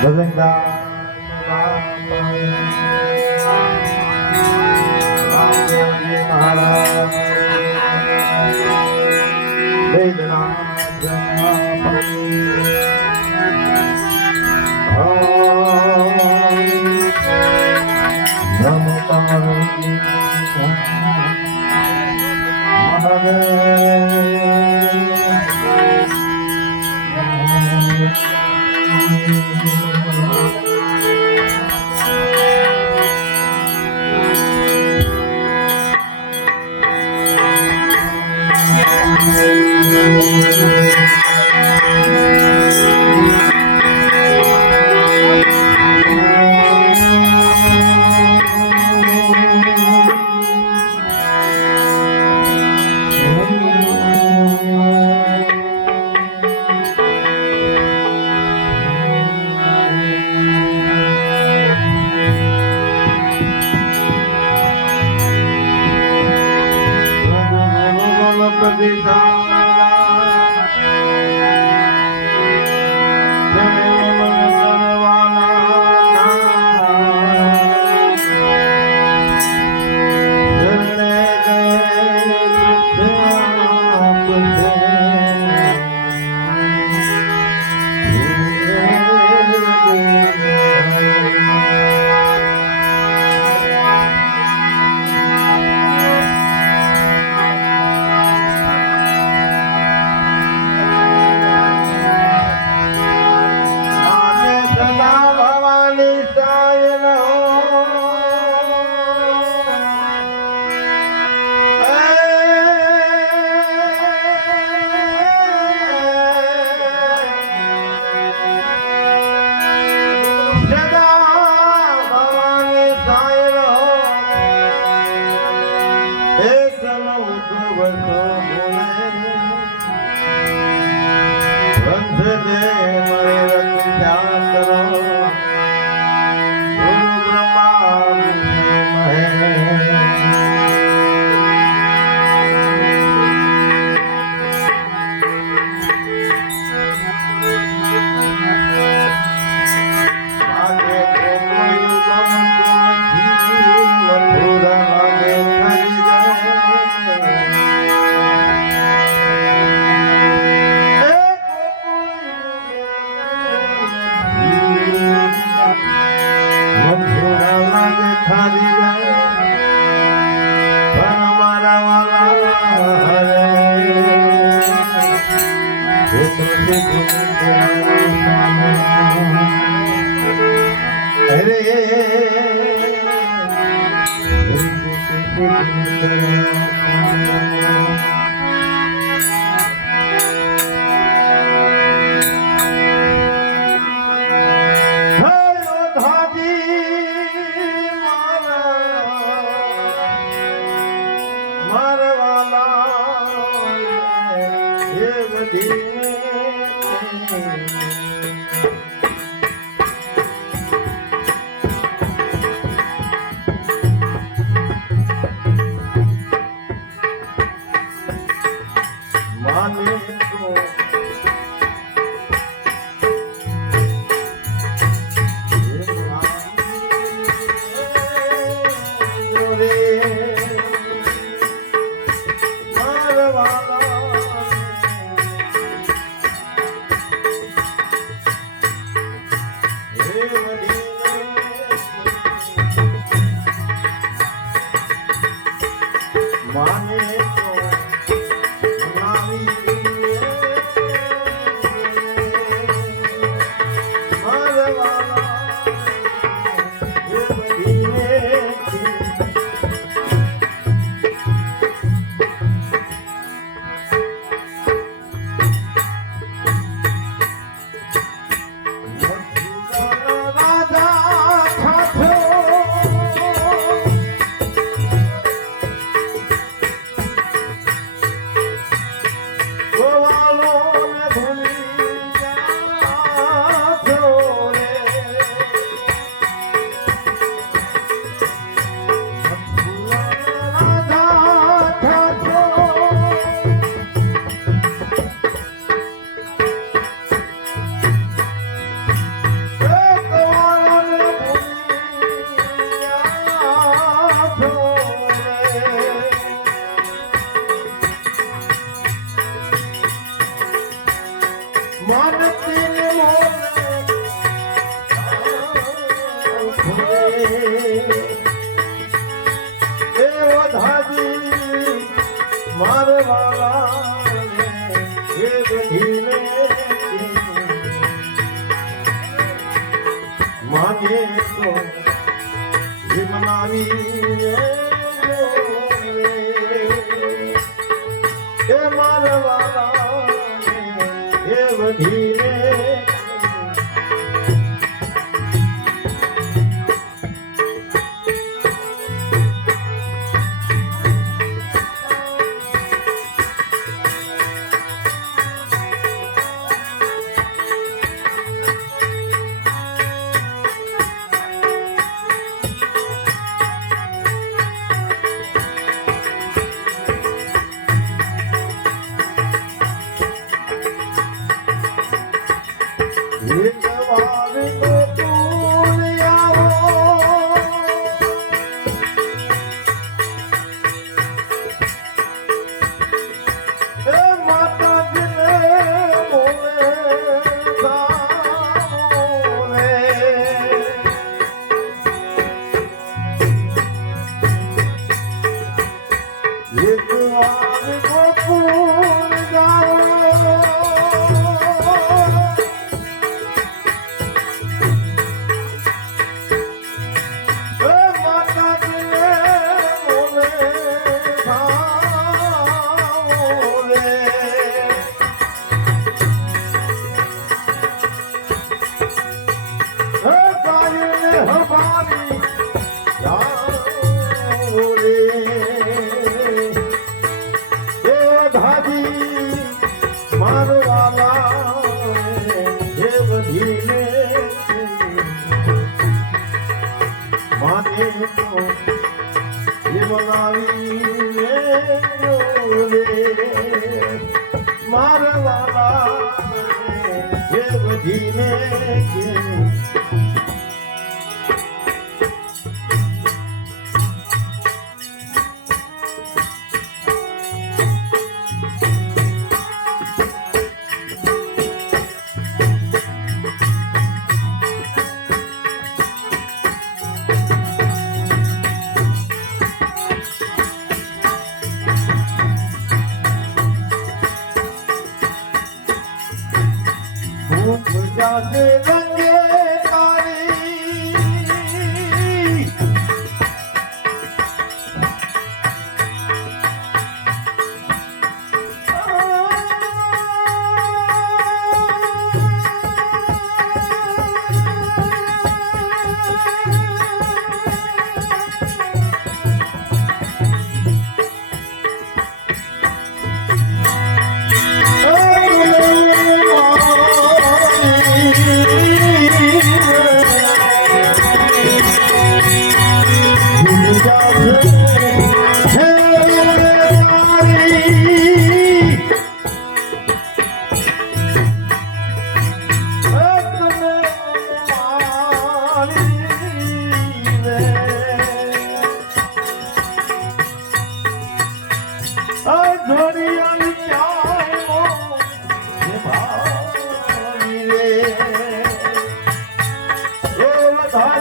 ભવાની માને તો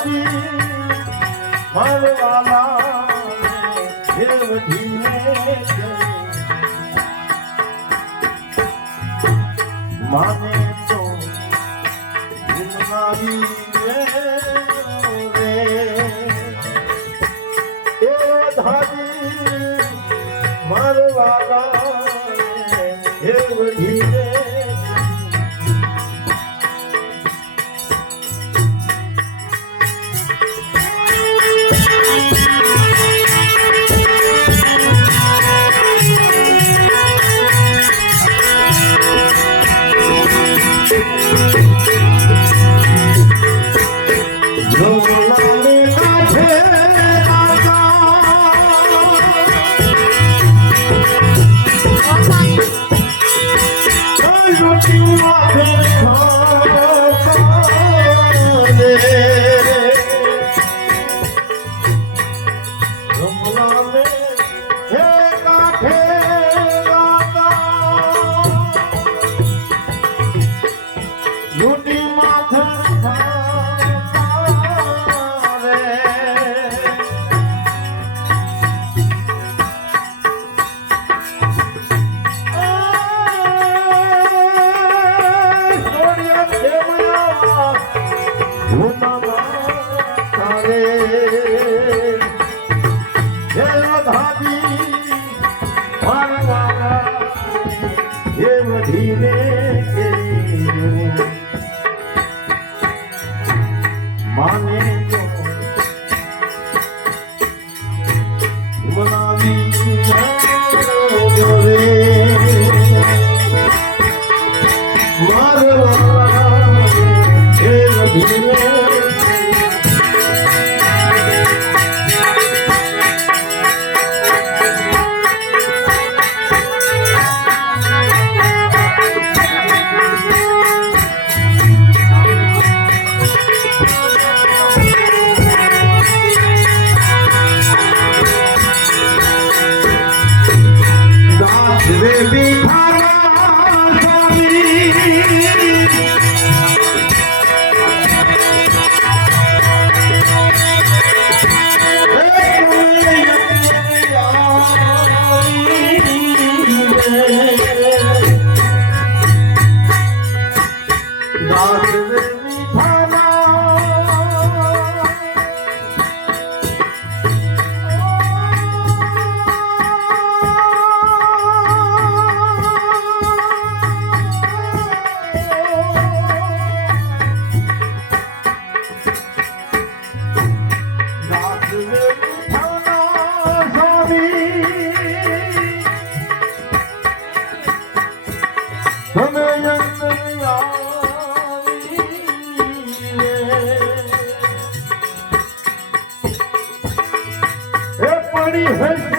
દેવધાજી મારવાલા દેવધીને માને પડી હશે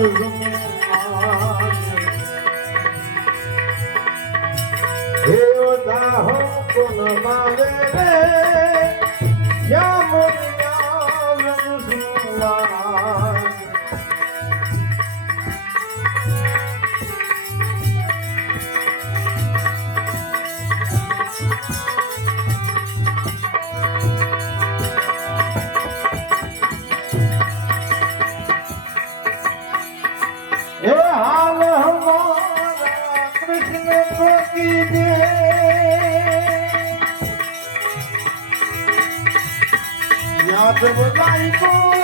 Oh. Oh.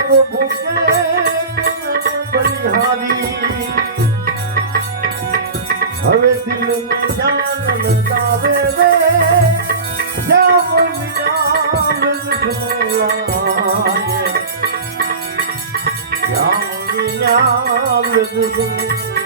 ભોગ ભૂખે બલિહારી હવે દિલ ને જાન લગાવે રે શ્યામ નામ લખમલાગે શ્યામ નામ લખમલાગે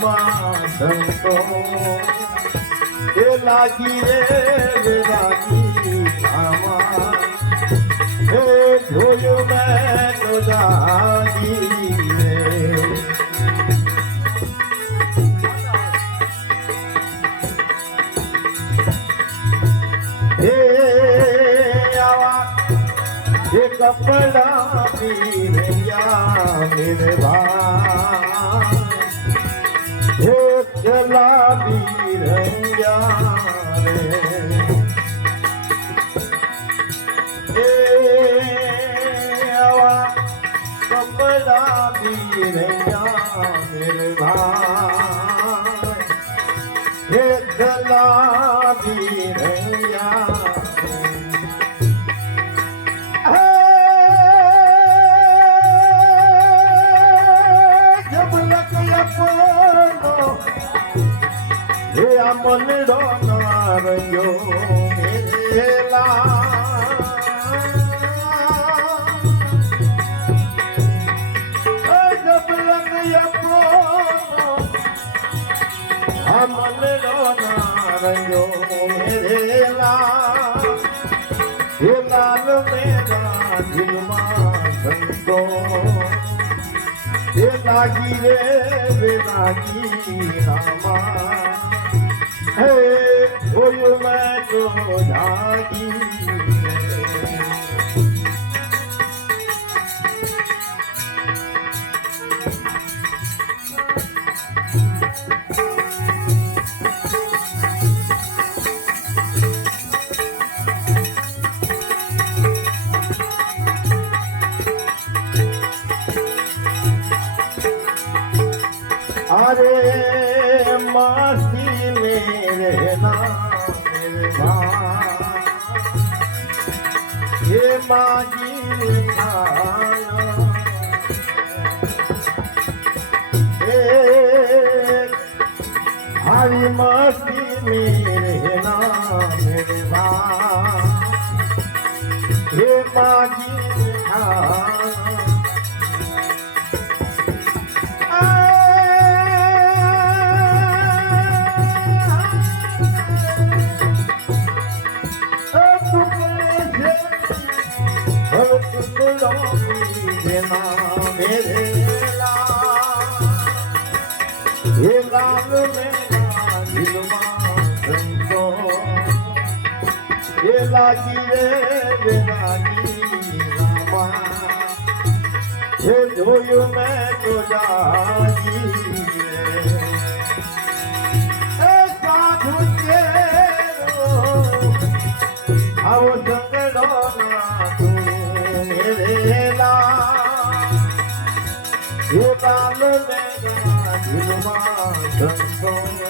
મેરા દિલમાં સંતો એ લાગી રે વેરાગી આમાં હે જોયું મેં તો આવા કપડા પીરૈયા મેરે ભાઈ હે રંગ્યા રે હે જોયું મેં તો રે એ સાધુ કેરો આવો જંગડો ના તું મેરે લા એ લાલ મેરા દિલમાં સંતો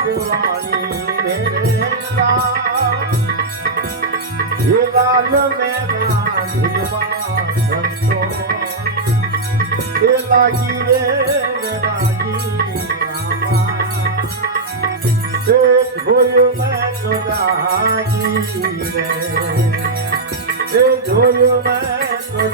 અમર દિવાની મેરા એ લાલ મેરા દિલમાં સંતો એ લાગી રે મેરાજી રામા એક ભોયું મેં તો જાગી રે એ જોયું મેં તો